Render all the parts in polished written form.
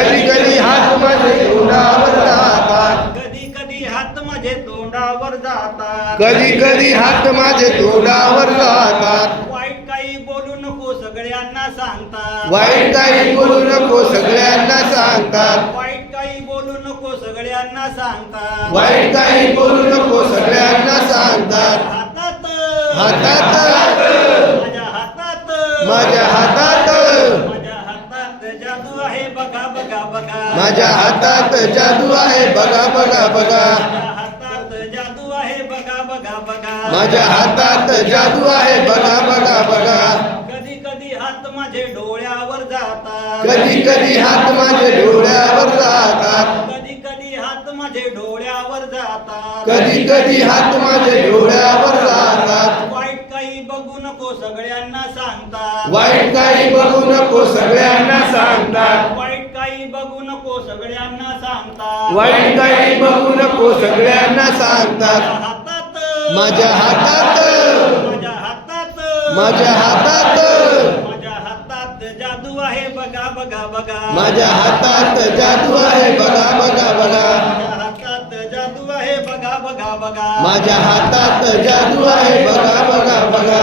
कधी कधी हात माझे तोंडावर जातात कधी कधी हात माझे तोंडावर जातात कधी कधी हात माझे तोंडावर जातात वाईट काही बोलू नको सगळ्यांना सांगतात वाईट काही बोलू नको सगळ्यांना सांगतात वाईट काही बोलू नको सगळ्यांना सांगतात वाईट काही बोलू नको सगळ्यांना सांगतात हातात हातात माझ्या हातात माझ्या हातात माझ्या हातात जादू आहे बघा बघा बघा माझ्या हातात जादू आहे बघा बघा बघा माझ्या हातात जादू आहे बघा बघा बघा माझ्या हातात जादू आहे बघा बघा बघा कधी कधी हात माझे डोळ्यावर जातात कधी कधी हात माझे डोळ्यावर जातात कधी कधी हात माझे डोळ्यावर जातात कधी कधी हात माझे डोळ्यावर जातात वाईट काही बघू नको सगळ्यांना सांगतात वाईट काही बघू नको सगळ्यांना सांगतात वाईट काही बघू नको सगळ्यांना सांगतात वाईट काही बघू नको सगळ्यांना सांगतात हातात माझ्या हातात माझ्या हातात माझ्या हातात माझ्या हातात जादू आहे बघा बघा बघा माझ्या हातात जादू आहे बघा बघा बघा माझ्या हातात जादू आहे बघा बघा बघा माझ्या हातात जादू आहे बघा बघा बघा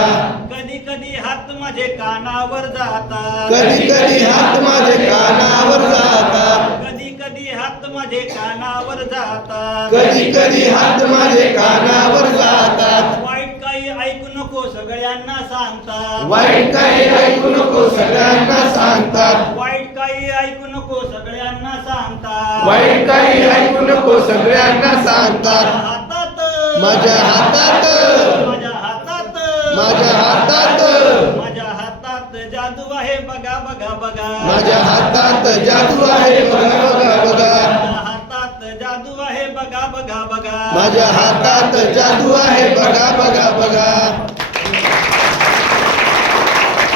कधी कधी हात माझे कानावर जातात कधी कधी हात माझे कानावर जातात कधी कधी हात माझे कानावर जातात कधी कधी हात माझे कानावर जातात वाईट काही ऐकू नको सगळ्यांना सांगतात वाईट काही ऐकू नको सगळ्यांना सांगतात वाईट काही ऐकू नको सगळ्यांना सांगतात वाईट काही ऐकू नको सगळ्यांना सांगतात हातात माझ्या हातात माझ्या हातात माझ्या हातात माझ्या हातात जादू आहे बघा बघा बघा माझ्या हातात जादू आहे बघा बघा बघा माझ्या हातात जादू आहे बघा बघा बघा माझ्या हातात जादू आहे बघा बघा बघा